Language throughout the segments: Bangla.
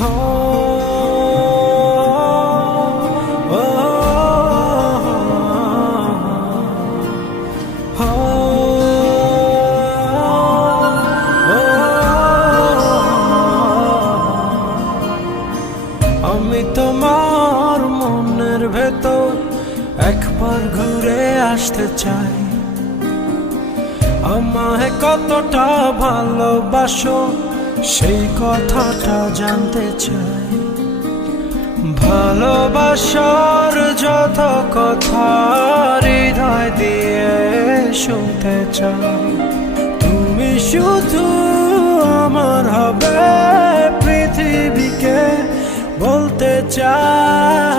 আমি তোমার মনের ভেতর একবার ঘুরে আসতে চাই। আমায় কতটা ভালোবাসো সেই কথাটা জানতে চাই। ভালোবাসার যত কথা হৃদয় দিয়ে শুনতে চাই। তুমি শুধু আমার হবে পৃথিবীকে বলতে চাই।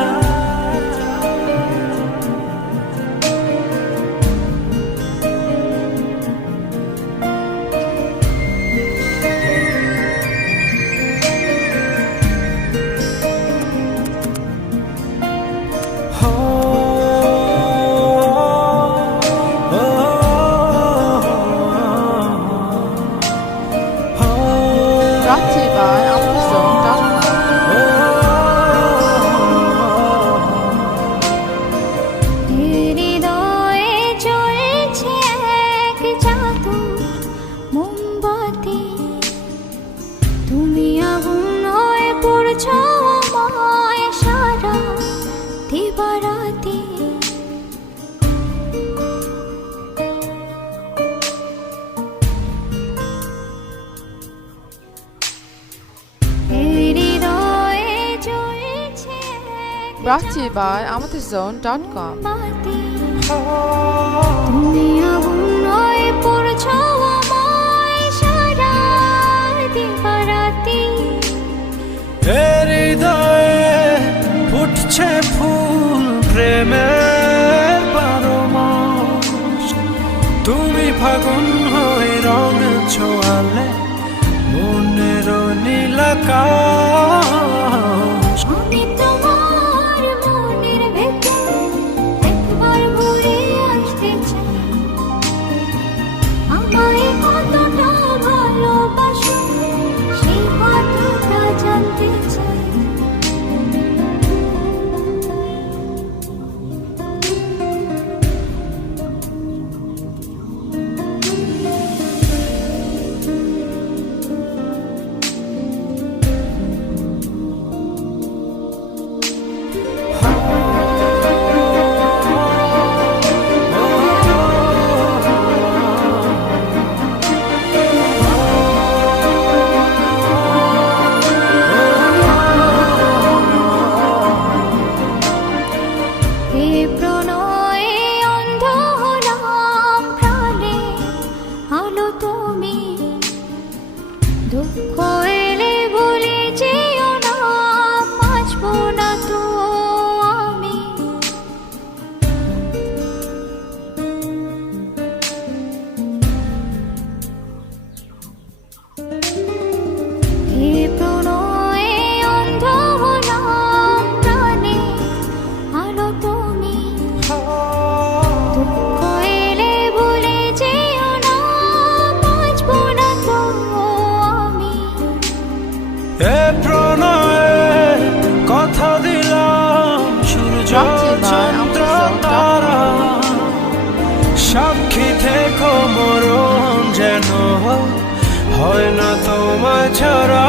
তুমি আগুন হয়ে পড়ছো আমায় সারা দিবারাতি। Brought to you by Amateurzone.com. তুমি আগুন হয়ে পড়ছো আমায় সারা দিবারাতি। হৃদয়ে ফুটছে ফুল প্রেমের 12 মাস। তুমি ফাগুন হয়ে রং ছোঁয়ালে মনের নীল আকাশ। আমি তোমার মনের ভেতর একবার ঘুরে আসতে চাই। আমায় কতটা ভালোবাসো সেই কথাটা জানতে চাই। দুঃখ এলে বলে যেও না, বাঁচবো না তো আমি। হে প্রণয়ে অন্ধ হলাম প্রাণে, আলো তুমি। দুঃখ এলে বলে যেও না, বাঁচবো না তো আমি। এ প্রণয়ে কথা দিলাম সূর্য চন্দ্র তারা, সাক্ষী থেকো মরণ যেন হয় না তোমায় ছাড়া।